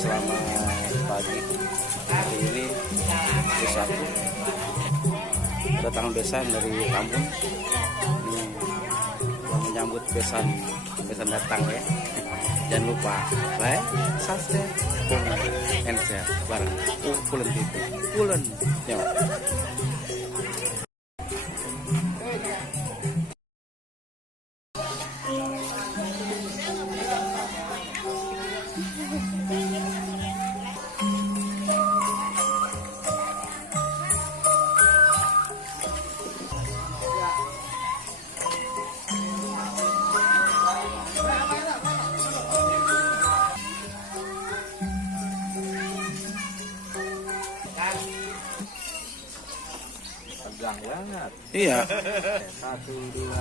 selamat pagi. Hari ini hari Sabtu, kedatangan besan dari Tambun. Ini yang menyambut besan datang ya. Jangan lupa like, subscribe, komen, and share bareng Pulen TV. Pulen nyawa. Tegang banget. Iya. 1, 2.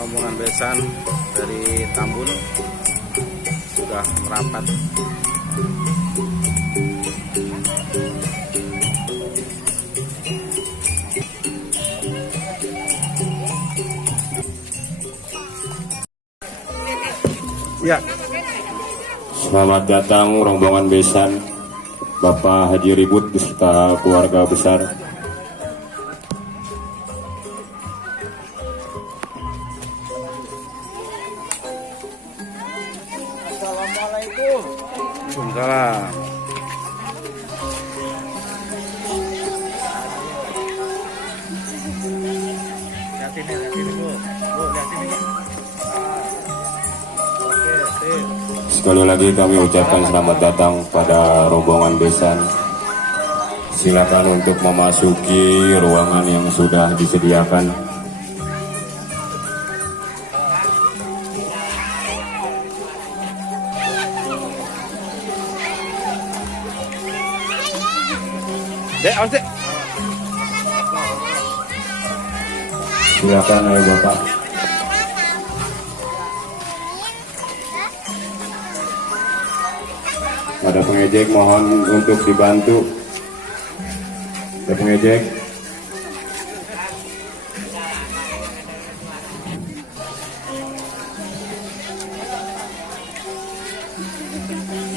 Rombongan besan dari Tambun sudah merapat. Ya. Selamat datang rombongan besan Bapak Haji Ribut beserta keluarga besar. Assalamualaikum. Waalaikumsalam. Lihat ini Bu. Bu, lihat ini. Oke, sip. Sekali lagi kami ucapkan selamat datang pada rombongan besan. Silakan untuk memasuki ruangan yang sudah disediakan. Dek, awas dek. Silakan ayo Bapak. Ada pengejek mohon untuk dibantu. Ada pengejek.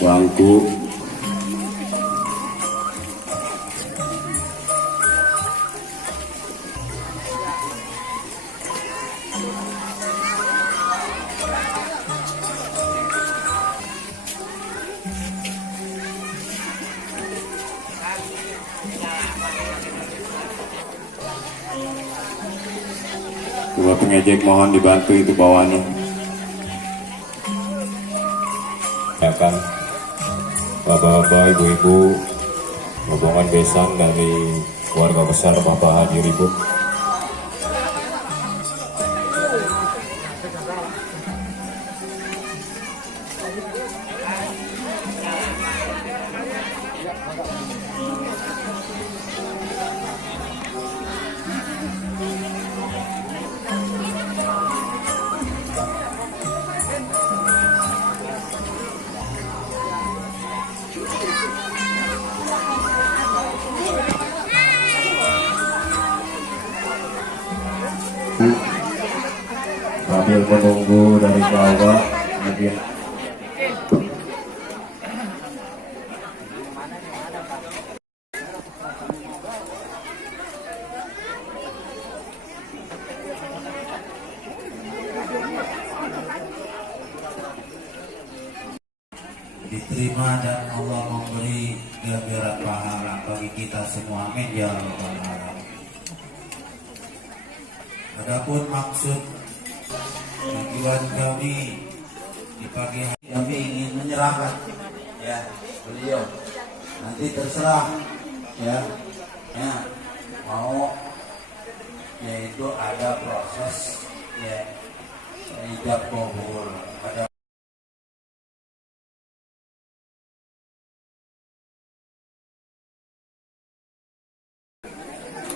Bangku. Dua pengejek mohon dibantu itu bawahnya. Ya kan, bapak-bapak, ibu-ibu, rombongan besan dari keluarga besar Bapak Haji Ribut. Sambil menunggu dari bawah bagian diterima dan Allah memberi ganjaran pahala bagi kita semua. Amin ya rabbal alamin. Adapun maksud tujuan kami di pagi hari kami ingin menyerahkan ya beliau, nanti terserah ya mau yaitu ada proses ya ijab kabul, ada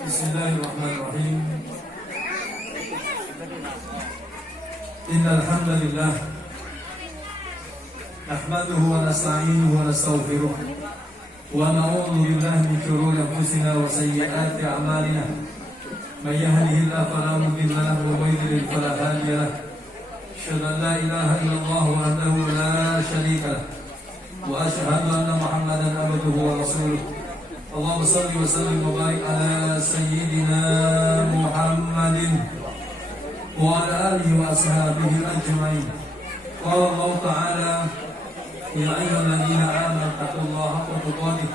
Bismillahirrahmanirrahim. Innal hamdalillah nahmaduhu wa nasta'inuhu wa nastaghfiruh wa na'udzu billahi min shururi anfusina wa sayyiati a'malina. May yahdihillahu fala mudilla lahu wa may yudlil fala hadiya lahu. Asyhadu an la ilaha illallah wahdahu la syarika lahu wa asyhadu anna Muhammadan abduhu wa rasuluh. Allahumma salli wa sallim wa barik ala sayyidina Muhammadin wa ala alihi wa ashabihi ajma'in. Qala Allah ta'ala ya ayyuhalladzina amanu taqullaha haqqa tuqatih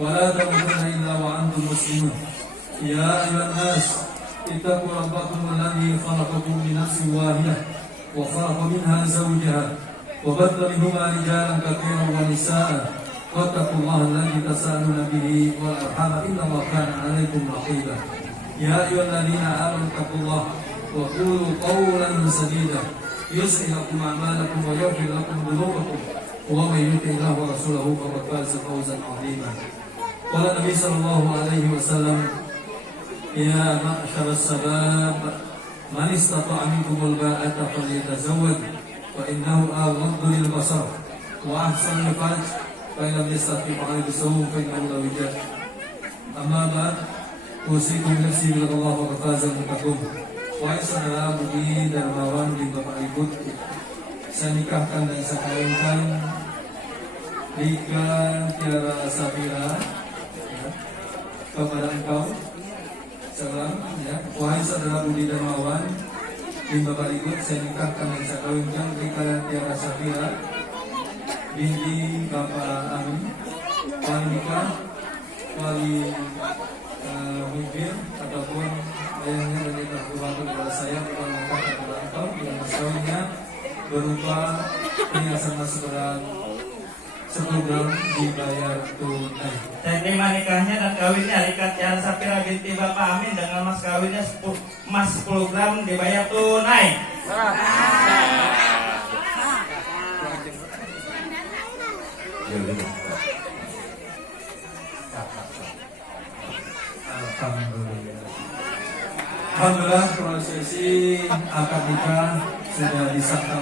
wa la tamutunna illa wa antum muslimun. Ya ayyuhan nas ittaqu rabbakum alladzi khalaqakum min nafsin wahidah wa khalaqa minha zawjaha wa batha minhuma rijalan katsiran wa nisaa'a. واتقوا الله الذي تساءلون به والارحام ان الله كان عليكم رقيبا. يا ايها الذين امنوا اتقوا الله وقولوا قولا سديدا يصلح لكم اعمالكم ويغفر لكم ذنوبكم ومن يطع الله ورسوله فقد فاز فوزا عظيما. قال النبي صلى الله عليه وسلم يا معشر الشباب من استطاع منكم الباءة فليتزوج فانه اغض للبصر واحسن للفرج فإن لم يستطع فعليه بالصوم فإنه لا وجاء. أما بعد أوصيكم نفسي بالله وقد فاز المتقون. Wahai saudara Budi Darmawan di Bapak Ibu, saya nikahkan dan saya kawinkan Rika Tiara Safira ya, kepada engkau. Salam ya. Wahai saudara Budi Darmawan di Bapak Ibu, saya nikahkan dan saya kawinkan Rika Tiara Safira binti Bapak Amin, wali nikah, wali mungkin ataupun ayahnya dan ibu keluarga kepada saya bukan mengangkat kepada engkau yang masalahnya berupa perhiasan mas seberat 10 gram dibayar tunai. Dan terima nikahnya dan kawinnya Rika Tiara Safira binti Bapak Amin dengan mas kawinnya mas 10 gram dibayar tunai. Alhamdulillah prosesi akad nikah sudah disahkan